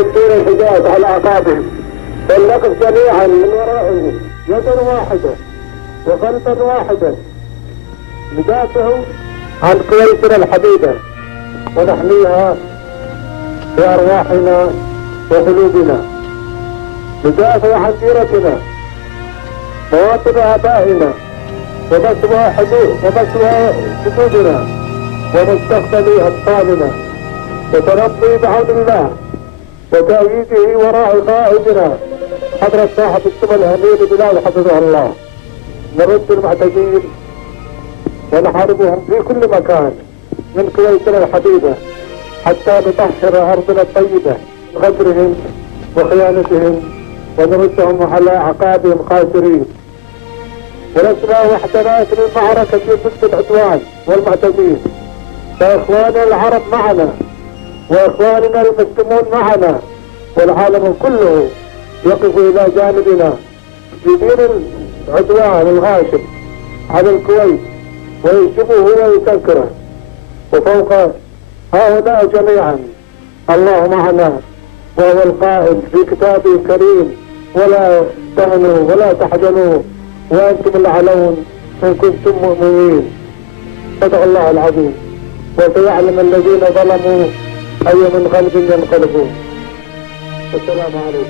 ويمدون الحجاز على أعقابهم، فلنقف جميعا من ورائهم يدا واحدة وقلبا واحدا ندافع عن كويتنا الحبيبة ونحميها بأرواحنا وقلوبنا، ندافع عن ديرتنا مواطن آبائنا ومسوى حدودنا ومستقبل أطفالنا، وتربي بعون الله وتأييده وراء قائدنا حضرة صاحب السمو الأمير بلال حفظه الله. نرد المعتدين ونحاربهم في كل مكان من كويتنا الحبيبة حتى نطهر أرضنا الطيبة من غدرهم وخيانتهم ونردهم على أعقابهم خاسرين. ولسنا وحدنا في المعركة ضد العدوان والمعتدين، فإخواننا العرب معنا وإخواننا المسلمون معنا والعالم كله يقف إلى جانبنا يدين العدوان الغاشم على الكويت ويشبه ويسكره. وفوق هؤلاء جميعا الله معنا، وهو القائل في كتابه الكريم: ولا تهنوا ولا تحزنوا وأنتم الأعلون إن كنتم مؤمنين. صدق الله العظيم. وسيعلم الذين ظلموا أي منقلب ينقلبون. السلام عليكم.